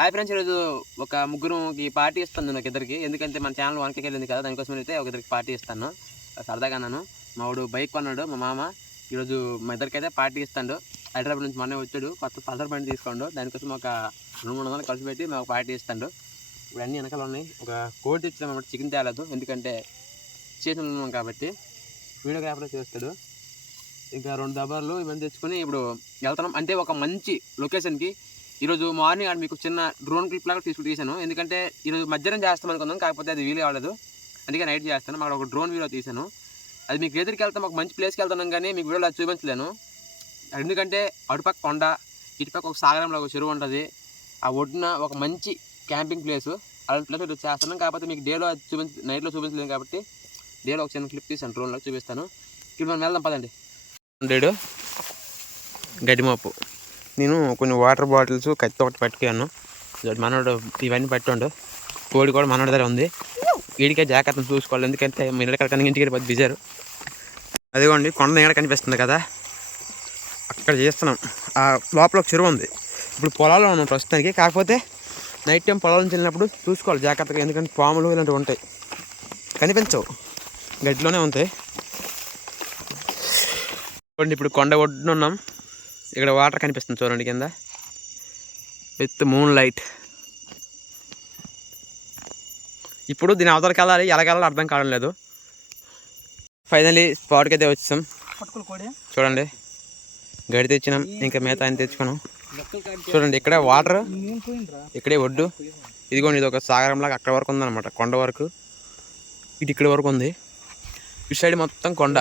Hi friends ఈరోజు ఒక ముగ్గురుకి party ఇస్తాను నాకు ఇద్దరికి. ఎందుకంటే మన ఛానల్ వన్కి వెళ్ళింది కదా దానికోసం అయితే ఒక ఇద్దరికి పార్టీ ఇస్తాను. సరదాగా అన్నాను. మా వాడు బైక్ కొన్నాడు మా మామ. ఈరోజు మా ఇద్దరికి అయితే పార్టీ ఇస్తాడు. హైదరాబాద్ నుంచి మొన్నే వచ్చాడు కొత్త పల్సర్ బండి తీసుకోండు. దానికోసం ఒక రెండు మూడు వందలు ఖర్చు పెట్టి మాకు పార్టీ ఇస్తాడు. ఇప్పుడు అన్ని వెనకాల ఉన్నాయి. ఒక కోడి తెచ్చాము చికెన్ తేలేదు. ఎందుకంటే చేతులు ఉన్నాం కాబట్టి వీడియోగ్రాఫర్ చేస్తాడు. ఇంకా రెండు దబార్లు ఇవన్నీ తెచ్చుకొని ఇప్పుడు వెళ్తున్నాం. అంటే ఒక మంచి లొకేషన్కి ఈరోజు మార్నింగ్ ఆడ మీకు చిన్న డ్రోన్ క్లిప్ లాగా తీసుకుని తీశాను. ఎందుకంటే ఈరోజు మధ్యాహ్నం చేస్తాం అనుకున్నాం కాకపోతే అది వీలు అవ్వలేదు అందుకే నైట్ చేస్తాను. అక్కడ ఒక డ్రోన్ వీడియో తీశాను. అది మీకు ఎదురుకి వెళ్తాం ఒక మంచి ప్లేస్కి వెళ్తున్నాం కానీ మీకు వీడియోలో చూపించలేను. ఎందుకంటే అటుపక్క కొండ ఇటుపక్క ఒక సాగరంలో ఒక చెరువు ఉంటుంది. ఆ ఒడ్డున ఒక మంచి క్యాంపింగ్ ప్లేస్ అలాంటి ప్లేస్ ఒకటి చేస్తున్నాం కాకపోతే మీకు డేలో చూపించ నైట్లో చూపించలేను కాబట్టి డేలో ఒక చిన్న క్లిప్ తీసాను డ్రోన్లో చూపిస్తాను. ఇప్పుడు మనం వెళ్దాం పదండి. డేడు గడిమాపు నేను కొన్ని వాటర్ బాటిల్స్ కత్తి ఒకటి పట్టుకున్నాను. మనోడు ఇవన్నీ పట్టుండు. కోడి కూడా మనోడి దగ్గర ఉంది. వీడికే జాగ్రత్తను చూసుకోవాలి. ఎందుకంటే మీరు ఎక్కడ ఇంటికి పది బిజారు అదిగోండి కొండ నీడ కనిపిస్తుంది కదా. అక్కడ చేస్తున్నాం. ఆ లోపల ఒక చెరువు ఉంది. ఇప్పుడు పొలాల్లో ఉన్నాం ప్రస్తుతానికి. కాకపోతే నైట్ టైం పొలాల నుంచి వెళ్ళినప్పుడు చూసుకోవాలి జాగ్రత్తగా. ఎందుకంటే పాములు ఇలాంటివి ఉంటాయి. కనిపించవు. గడ్డిలోనే ఉంటాయి. ఇప్పుడు కొండ ఒడ్డున ఉన్నాం. ఇక్కడ వాటర్ కనిపిస్తుంది చూడండి కింద. With moonlight. ఇప్పుడు దీని అవతలకి వెళ్ళాలి ఎలాగెళ్ళాలి అర్థం కావడం లేదు. ఫైనలీ స్పాట్కి అయితే వచ్చాం. చూడండి. గడి తెచ్చినాం ఇంకా మిగతా ఆయన తెచ్చుకున్నాం. చూడండి ఇక్కడ వాటర్ ఇక్కడే ఒడ్డు. ఇదిగోండి ఇది ఒక సాగరంలాగా అక్కడ వరకు ఉందన్నమాట కొండ వరకు. ఇటు ఇక్కడ వరకు ఉంది. ఇటు సైడ్ మొత్తం కొండ.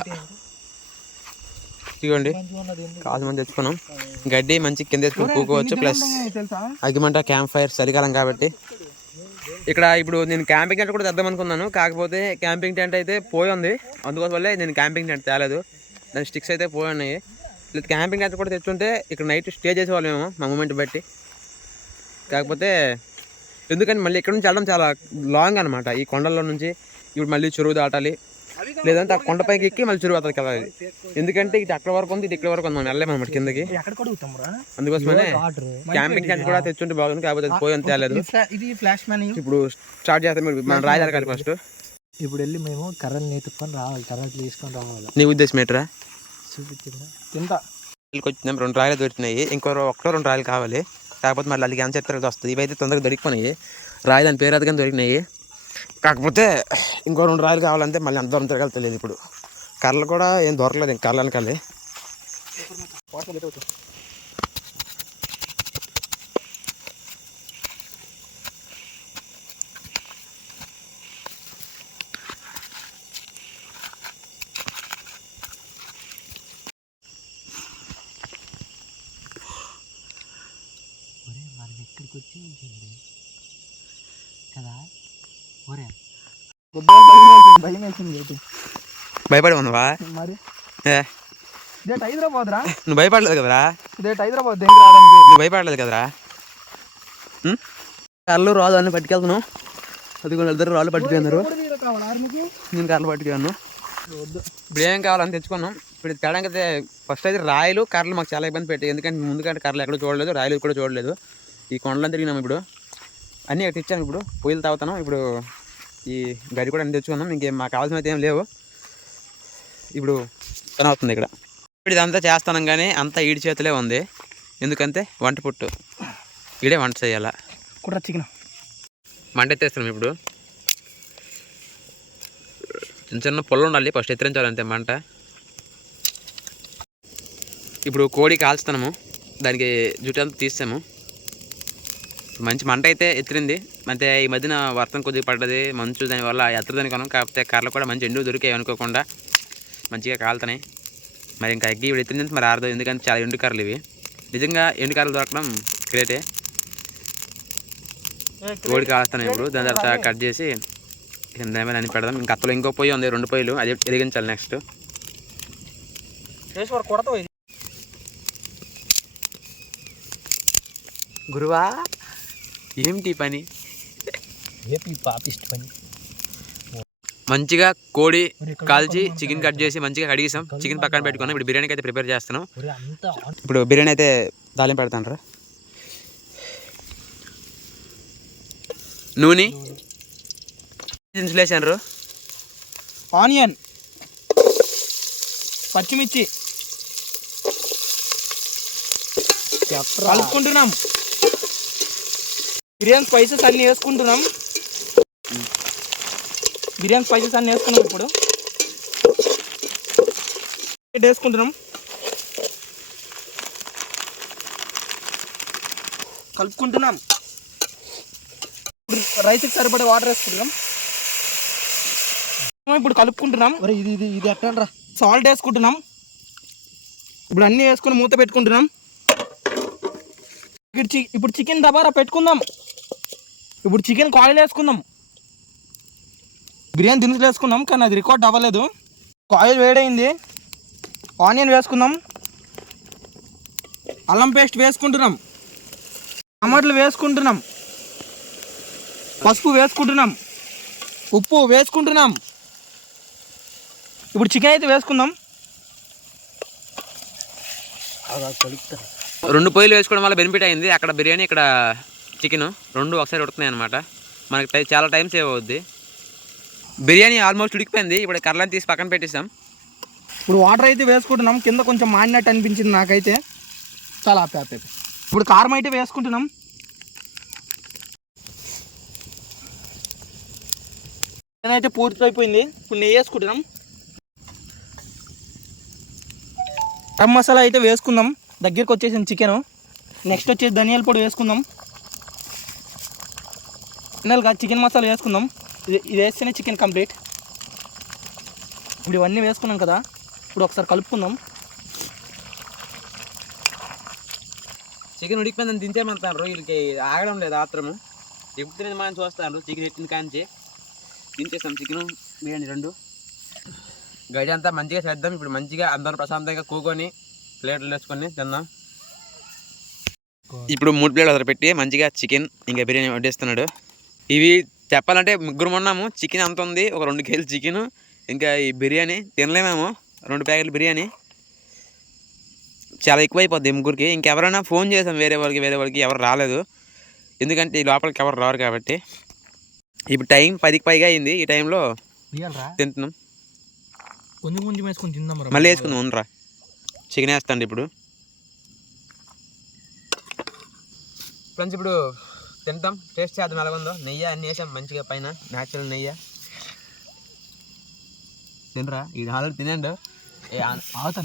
ఇదిగోండి. కాదు మంది తెచ్చుకున్నాం. గడ్డి మంచి కింద తెచ్చుకొని కూకోవచ్చు. ప్లస్ అగ్గిమంట క్యాంప్ ఫైర్ చలికాలం కాబట్టి. ఇక్కడ ఇప్పుడు నేను క్యాంపింగ్ టెంట్ కూడా తెద్దాం అనుకున్నాను. కాకపోతే క్యాంపింగ్ టెంట్ అయితే పోయి ఉంది. అందుకోసం వల్లే నేను క్యాంపింగ్ టెంట్ తేలేదు. దాని స్టిక్స్ అయితే పోయి ఉన్నాయి. లేదు క్యాంపింగ్ టెంట్ కూడా తెచ్చుంటే ఇక్కడ నైట్ స్టే చేసేవాళ్ళమేమో మా మూమెంట్ బట్టి. కాకపోతే ఎందుకంటే మళ్ళీ ఇక్కడ నుంచి వెళ్ళడం చాలా లాంగ్ అనమాట ఈ కొండల్లో నుంచి ఇప్పుడు మళ్ళీ చెరువు దాటాలి. లేదంటే ఆ కొండపైకి ఎక్కి మళ్ళీ చురువుతుంది కదా ఇది ఎందుకంటే ఇది అక్కడ వరకు ఉంది ఇది ఇక్కడ వరకు ఉంది మనం వెళ్ళలేము అనమాట కిందకి. అందుకోసమనే క్యాంపింగ్ టెంట్ కూడా తెచ్చుంటే బాగుంది కాకపోతే పోయి అంత తేలేదు ఇది ఫ్లాష్ మ్యాన్ ఇప్పుడు స్టార్ట్ చేస్తే మీరు మనం రాయదారు కదా ఫస్ట్ ఇప్పుడు వెళ్ళి మేము కరెంట్ నేతుకొని రావాలి కరెంట్ తీసుకొని రావాలి. నీ ఉద్దేశం ఏంట్రా? చూపించిందా రెండు రాయలు దొరికినాయి ఇంకో ఒకటో రెండు రాయలు కావాలి. కాకపోతే మళ్ళీ అది ఎంత వస్తుంది. ఇవైతే తొందరగా దొరికిపోయినాయి. రాయలు అని పేరు అదిగా దొరికినాయి. కాకపోతే ఇంకో రెండు రాయలు కావాలంటే మళ్ళీ అంత దూరం తిరగాలి తెలియదు ఇప్పుడు. కర్రలు కూడా ఏం దొరకలేదు ఇంక కర్రలు వెనకాలి. మనం ఎక్కడికి వచ్చి ఉంటుంది కదా? భయం వేసింది ఏంటి భయపడి ఉన్నావా మరి? ఏ. ఇదేట్ హైదరాబాద్ రా నువ్వు భయపడలేదు కదరా? హైదరాబాద్ దగ్గర రావడానికి? నువ్వు భయపడలేదు కదరా? కర్రలు రాళ్ళు అన్నీ పట్టుకెళ్తున్నావు అది కూడా ఇద్దరు రాళ్ళు పట్టుకున్నారు నేను కర్రలు పట్టుకున్నాను ఇప్పుడు ఏం కావాలని తెచ్చుకున్నాం. ఇప్పుడు అయితే ఫస్ట్ అయితే రాయలు కర్రలు మాకు చాలా ఇబ్బంది పెట్టాయి. ఎందుకంటే ముందుకంటే కర్రలు ఎక్కడ చూడలేదు రాయలు కూడా చూడలేదు. ఈ కొండలను తిరిగినాం ఇప్పుడు. అన్నీ ఇక్కడ తెచ్చాను ఇప్పుడు. పొయ్యిలు తాగుతాను ఇప్పుడు ఈ గడి కూడా అన్ని తెచ్చుకున్నాం. ఇంకేం మాకు కావాల్సిన అయితే ఏం లేవు. ఇప్పుడు పని అవుతుంది ఇక్కడ. ఇప్పుడు ఇదంతా చేస్తాను కానీ అంతా ఈడి చేతిలే ఉంది. ఎందుకంటే వంట పుట్టు. ఈడే వంట చేయాలా? కుట్ర చికెన్. మంట ఎత్తేస్తున్నాం ఇప్పుడు. చిన్న చిన్న పొలం ఉండాలి. ఫస్ట్ ఎత్తిరించాలి అంతే మంట. ఇప్పుడు కోడి కాల్చుతున్నాము. దానికి జుట్టు అంతా తీసాము మంచి మంట అయితే ఎత్తిరింది. అంటే ఈ మధ్యన వర్తం కొద్దిగా పడ్డది. మంచు దానివల్ల ఎత్తదని కొనం కాకపోతే కర్రలు కూడా మంచి ఎండు దొరికాయి అనుకోకుండా మంచిగా కాలుతున్నాయి. మరి ఇంకా ఎగ్గి ఇప్పుడు ఎత్తిరింది మరి ఆరదు ఎందుకంటే చాలా ఎండు కర్రలు ఇవి. నిజంగా ఎండు కర్రలు దొరకడం గ్రేటే. కోడి కాస్తాను ఇప్పుడు. దాని తర్వాత కట్ చేసి ఏమైనా అని పెడదాం. ఇంకా అత్తలో ఇంకో పొయ్యి ఉంది రెండు పొయ్యిలు. అది వెలిగించాలి నెక్స్ట్. గురువా? ఏమిటి పని? ఏపీ పాపిస్ట్ పని. మంచిగా కోడి కాల్చి చికెన్ కట్ చేసి మంచిగా కడిగేసాం. చికెన్ పక్కన పెట్టుకున్నాం. ఇప్పుడు బిర్యానీకి అయితే ప్రిపేర్ చేస్తున్నాం. ఇప్పుడు బిర్యానీ అయితే తాలింపు పెడతాను నూనె? ఇన్సులేషన్ ఆనియన్. పచ్చిమిర్చి. కలుపుకుంటున్నాం. బిర్యానీ స్పైసెస్ అన్నీ వేసుకుంటున్నాం. బిర్యానీ స్పైసెస్ అన్నీ వేసుకున్నాం ఇప్పుడు. వేసుకుంటున్నాం. కలుపుకుంటున్నాం. ఇప్పుడు రైస్కి సరిపడే వాటర్ వేసుకుంటున్నాం. ఇప్పుడు కలుపుకుంటున్నాం. ఇది ఇది ఇది ఎట్టండి రా సాల్ట్ వేసుకుంటున్నాం. ఇప్పుడు అన్నీ వేసుకొని మూత పెట్టుకుంటున్నాం. ఇప్పుడు చికెన్ దబారా పెట్టుకుందాం. ఇప్పుడు చికెన్ కాయిల్ వేసుకుందాం. బిర్యానీ దినుసులు వేసుకున్నాం కానీ అది రికార్డ్ అవ్వలేదు. కాయిల్ వేడైంది. ఆనియన్ వేసుకుందాం. అల్లం పేస్ట్ వేసుకుంటున్నాం. టమాటలు వేసుకుంటున్నాం. పసుపు వేసుకుంటున్నాం. ఉప్పు వేసుకుంటున్నాం. ఇప్పుడు చికెన్ అయితే వేసుకుందాం. రెండు పొయ్యిలు వేసుకోవడం వల్ల బెనిఫిట్ అయింది. అక్కడ బిర్యానీ ఇక్కడ చికెన్ రెండు ఒకసారి ఉడుకుతున్నాయి అనమాట మనకి టై- చాలా టైం సేవ్ అవుద్ది. బిర్యానీ ఆల్మోస్ట్ ఉడికిపోయింది. ఇప్పుడు కర్రలను తీసి పక్కన పెట్టేసాం. ఇప్పుడు వాటర్ అయితే వేసుకుంటున్నాం. కింద కొంచెం మాడినట్టు అనిపించింది నాకైతే. చాలా ఆపే ఆపే ఇప్పుడు కారం అయితే వేసుకుంటున్నాం. అయితే పూర్తి అయిపోయింది. ఇప్పుడు నెయ్యి వేసుకుంటున్నాం. గరం మసాలా అయితే వేసుకుందాం. దగ్గరికి వచ్చేసింది చికెను. నెక్స్ట్ వచ్చేసి ధనియాల పొడి వేసుకుందాం. ఫైనల్గా చికెన్ మసాలా వేసుకుందాం. ఇది ఇది వేస్తేనే చికెన్ కంప్లీట్. ఇప్పుడు ఇవన్నీ వేసుకున్నాం కదా ఇప్పుడు ఒకసారి కలుపుకుందాం. చికెన్ ఉడికిపోయిందని దించేమంటారు వీళ్ళకి ఆగడం లేదు ఆత్రము. ఎప్పుడు మనం చూస్తారు చికెన్ ఎట్టిన కాంచి. దించేస్తాం చికెన్ బిర్యానీ రెండు. గడి అంతా మంచిగా చేద్దాం. ఇప్పుడు మంచిగా అందరం ప్రశాంతంగా కూకొని ప్లేట్లు వేసుకొని తిందాం. ఇప్పుడు మూడు ప్లేట్లు అదర పెట్టి మంచిగా చికెన్ ఇంకా బిర్యానీ వడ్డిస్తున్నాడు. ఇవి చెప్పాలంటే ముగ్గురు ఉన్నాము. చికెన్ అంత ఉంది? ఒక రెండు కేజీలు చికెన్ ఇంకా ఈ బిర్యానీ తినలేమేమో. రెండు ప్యాకెట్లు బిర్యానీ. చాలా ఎక్కువైపోద్ది ముగ్గురికి. ఇంకెవరైనా ఫోన్ చేసాం వేరే వాళ్ళకి వేరే వాళ్ళకి. ఎవరు రాలేదు. ఎందుకంటే ఈ లోపలికి ఎవరు రారు కాబట్టి. ఇప్పుడు టైం పదికి పైగా అయింది. ఈ టైంలో తింటున్నాం. కొంచెం కొంచెం వేసుకొని తిందాం మళ్ళీ వేసుకుందాం ఉండరా. చికెన్ వేస్తాండి ఇప్పుడు. ఫ్రెండ్స్ ఇప్పుడు తింటాం. టేస్ట్ చేద్దాం ఎలా ఉందో. నెయ్యి అన్నీ వేసాం. మంచిగా పైన న్యాచురల్ నెయ్యి. తినరా? ఇది ఆల్రెడీ తినండు.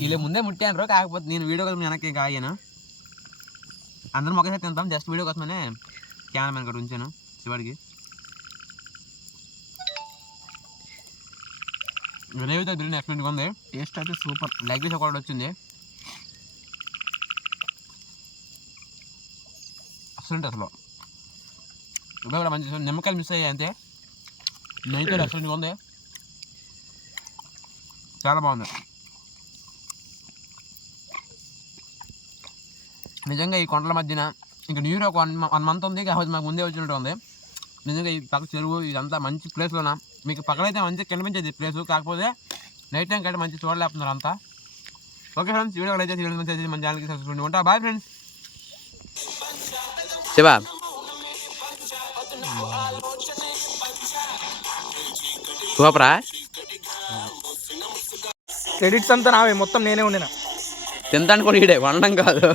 వీళ్ళు ముందే ముట్టాను రో కాకపోతే నేను వీడియో కోసం వెనక్కి కాగాను అందరం ఒకేసారి తింటాం. జస్ట్ వీడియో కోసమనే కెమెరామెన్ కూడా ఉంచాను. శివాడికి. వినయ్ బిర్యానీ ఎక్స్పెంట్గా ఉంది. టేస్ట్ అయితే సూపర్. లెగ్ పీస్ ఒకటి వచ్చింది. అసలు అసలు? ఇవి కూడా మంచి నిమ్మకాయలు మిస్ అయ్యాయి అంతే నెయ్యితో ఎక్సలెంట్గా ఉంది చాలా బాగుంది. నిజంగా ఈ కొండల మధ్యన ఇంకా న్యూ ఇయర్ ఒక వన్ వన్ మంత్ ఉంది కాబట్టి మాకు ముందే వచ్చినట్టు ఉంది. నిజంగా ఈ పక్క చెరువు ఇదంతా మంచి ప్లేస్లో మీకు పక్కనైతే మంచిగా కనిపించేది ప్లేస్ కాకపోతే నైట్ టైం కంటే మంచి చూడలేపుతున్నారు అంతా. ఓకే ఫ్రెండ్స్ వీడియో అయితే మంచి మన ఛానల్కి సబ్స్క్రైబ్ ఉంటా బాయ్ ఫ్రెండ్స్ శివా. సూపరా? క్రెడిట్స్ అంతా నావే మొత్తం నేనే ఉండినా తింటాను కూడా ఇడే వండడం కాదు.